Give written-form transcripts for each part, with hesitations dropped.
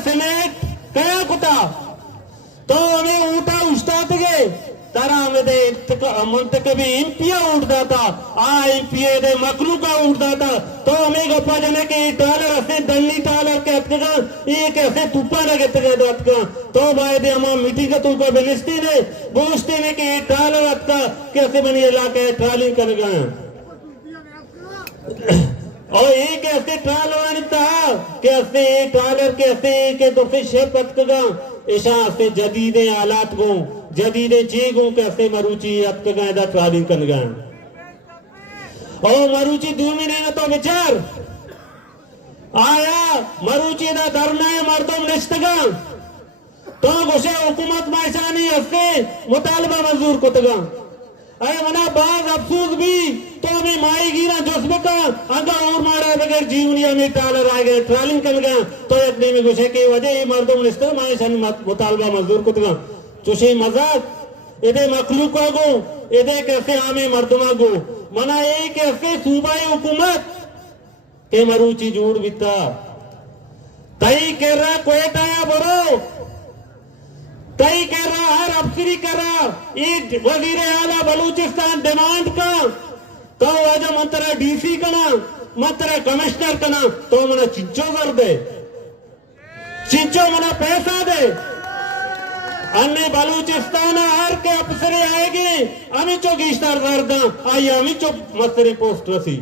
senate कया कुता तो हमें ऊटा उस्ताद गे तारा हमें दे मंतकबी एमपीया उड़ता था आ एमपीए दे मखलूका उड़ता था तो हमें गप्पा जने के टालर ऐसे दल्ली टालर के अतका ये कैसे तुप्पा ना कहते गए अतका तो भाई दे हम मीटिंग का तुप्पा बेनिस्ती ने बोझते ने के टालर अतका कैसे बनी इलाके ट्रालिंग कर गए और ये कैसे ट्राल वानी था कैसे ट्रालर कैसे के तो से शेप अतका ऐसा से जदीदे आलात को जदीदे चीजों कैसे मरुचि अतका इधर ट्रालिंग कर गए और मरुचि दूमी ने तो विचार आया मरुचि दा धरना है मर्दों निष्ठगा तो घोषे हुकूमत मायसानी हस्ते मुतालबा मंजूर को तगा अरे मना बाज अफसोस भी तो हमें माई गिरा जोस्म का आगा और मारा बगैर जीवनिया में टालर आ गए ट्रालिंग कर गया तो इतने में घुसे की वजह ये मर्दों निष्ठगा मायसानी मुतालबा मंजूर को तगा चुशी मजाक इधे मखलूक को इधे कैसे आमे मर्दमा को मना ये कैसे सूबाई हुकूमत के मरुचि जोड़ बिता तई कह रहा कोयटाया बरो तई कह रहा हर अफसरी कर रहा ये वजीर आला बलूचिस्तान डिमांड का तो वजह मंत्रा डीसी कना मंत्रा कमिश्नर कना तो मना चिंचो कर दे चिंचो मना पैसा दे अन्य बलूचिस्तान हर के अफसरे आएगी अमी चो गिश्तार दर्दा आई अमी चो मस्तरे पोस्ट रसी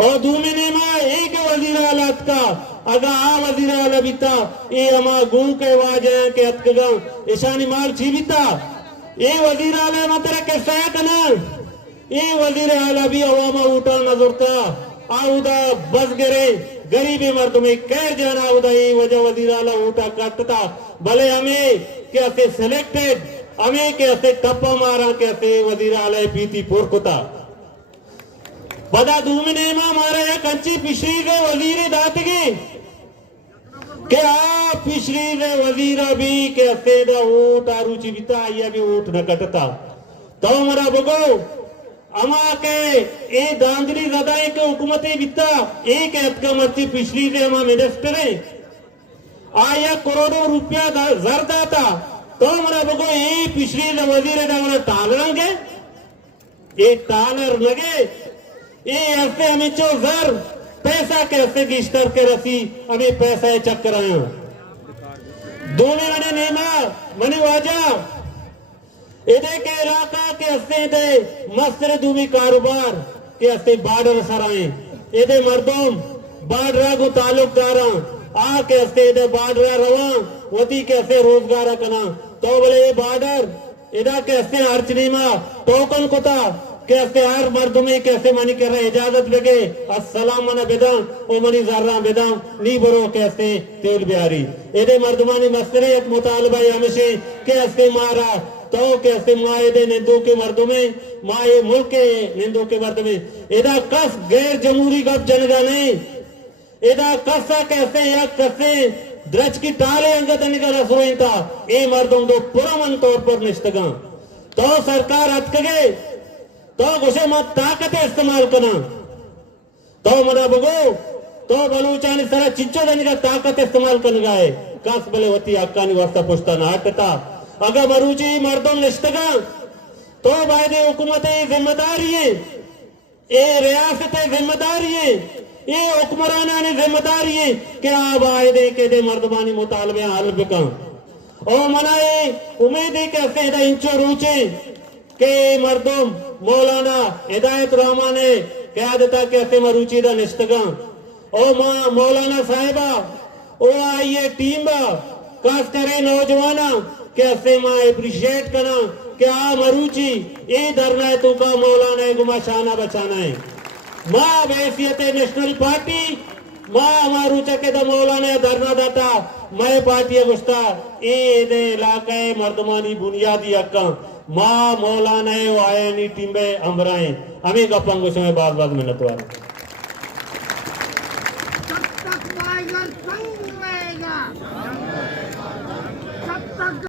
और दूमिने में एक वजीर आलात का अगर आ वजीर आला बीता ये अमा गू के वाजे के अतकगा ईशानी माल छीबिता ये वजीर आला मंत्र के सैकना ये वजीर आला भी अवामा उठा नजरता आउदा बस गिरे गरीबी मर्द में कैर जाना उदा ये वजह वजीर आला उठा काटता भले हमें कैसे सिलेक्टेड हमें कैसे टप्पा मारा कैसे वजीर आला पीती पोरकुता बदा दूमिने में मारा है कंची पिछड़ी रे वजीर दातगी के आ पिछड़ी रे वजीरा भी कैसे दा ऊट आरुचि बिता आया भी ऊट न कटता तो मरा बगो अमा के ए दांगली जदाई के हुकूमती बिता एक एतका मर्ची पिछड़ी रे अमा मिनिस्टर आया करोड़ों रुपया जरदा था तो मरा बगो ए पिछड़ी रे वजीर दा मरा टालरंगे ए टालर लगे ये ऐसे हमें चो जर पैसा कैसे गिश्तर के रसी हमें पैसा चक्कर आया दोनों मने नेमा मने वाजा इधे के इलाका के हस्ते दे मस्तर दूमी कारोबार के हस्ते बार्डर सराए इधे मर्दों बार्डरा को ताल्लुकदारा आ के हस्ते दे बार्डरा रवा वती के हस्ते रोजगार कना तो बोले ये बार्डर इधर के हस्ते अर्चनीमा टोकन कोता कैसे हर मर्द में कैसे मनी कर रहे इजाजत बेगे अस्सलाम मना बेदाम ओ मनी जर्रा बेदाम नी बरो कैसे तेल बिहारी एदे मर्दमानी मस्तरे एक मुतालबा हमेशा कैसे मारा तो कैसे माए दे निंदो के मर्दों में माए मुल्क के निंदो के मर्द में एदा कस गैर जमहूरी गप जनगा नहीं एदा कसा कैसे या कैसे द्रज की टाले अंगत निकल रसोई था ए मर्दों दो पुरमन तौर पर निष्ठगा तो सरकार अटके तो घुसे मत ताकत इस्तेमाल करना तो मना बगो तो बलूचानी सारा चिंचो देने का ताकत इस्तेमाल करने का है कास बले होती आकानी वास्ता पुछता ना हटता अगर मरुची मर्दों निष्ठगा तो वायदे हुकूमत जिम्मेदारी है ये रियासत जिम्मेदारी है ये हुक्मराना ने जिम्मेदारी है कि आ वायदे के दे मर्दबानी मुतालबे हल बिका और मनाए उम्मीद है कैसे इंचो रूचे के मर्दों मौलाना हिदायत रहमान ने कह देता कैसे मरुची दा निष्ठगा ओ मां मौलाना साहिबा ओ आइए टीम बा खास करे नौजवाना कैसे मां अप्रिशिएट करना क्या मरुची ये धरना है तो का मौलाना गुमा शाना बचाना है मां वैसियत नेशनल पार्टी मां हमारू चके द मौलाना धरना दाता मैं पार्टी गुस्ता ए दे इलाके मर्दमानी बुनियादी हक्का मां मौलाना आए नी टीम अमराए हमें गप्पा समय बाद मिलत वाला